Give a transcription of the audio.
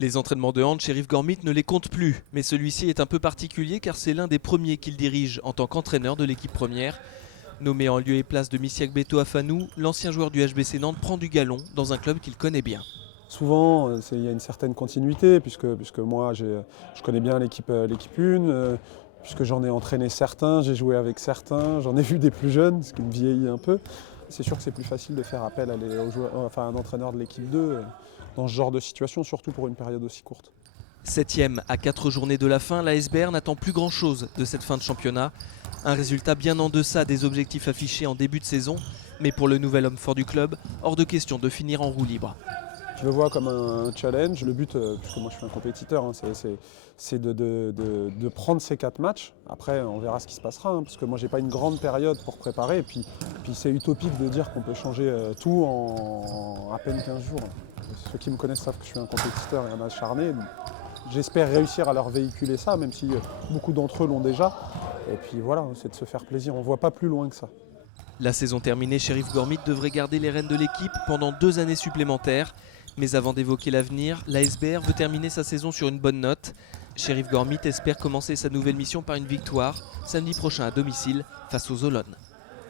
Les entraînements de hand, Cherif Gormit ne les compte plus, mais celui-ci est un peu particulier car c'est l'un des premiers qu'il dirige en tant qu'entraîneur de l'équipe première. Nommé en lieu et place de Missiak Beto Afanou, l'ancien joueur du HBC Nantes prend du galon dans un club qu'il connaît bien. Souvent, il y a une certaine continuité, puisque moi, je connais bien l'équipe 1, puisque j'en ai entraîné certains, j'ai joué avec certains, j'en ai vu des plus jeunes, ce qui me vieillit un peu. C'est sûr que c'est plus facile de faire appel à un entraîneur de l'équipe 2 dans ce genre de situation, surtout pour une période aussi courte. 7e à 4 journées de la fin, l'ASBR n'attend plus grand-chose de cette fin de championnat. Un résultat bien en deçà des objectifs affichés en début de saison, mais pour le nouvel homme fort du club, hors de question de finir en roue libre. Je le vois comme un challenge. Le but, puisque moi je suis un compétiteur, c'est de prendre ces 4 matchs. Après, on verra ce qui se passera, parce que moi j'ai pas une grande période pour préparer. Et puis c'est utopique de dire qu'on peut changer tout en à peine 15 jours. Ceux qui me connaissent savent que je suis un compétiteur et un acharné. J'espère réussir à leur véhiculer ça, même si beaucoup d'entre eux l'ont déjà. Et puis voilà, c'est de se faire plaisir. On ne voit pas plus loin que ça. La saison terminée, Cherif Gormit devrait garder les rênes de l'équipe pendant 2 années supplémentaires. Mais avant d'évoquer l'avenir, l'ASBR veut terminer sa saison sur une bonne note. Cherif Gormit espère commencer sa nouvelle mission par une victoire samedi prochain à domicile face aux Olonnes.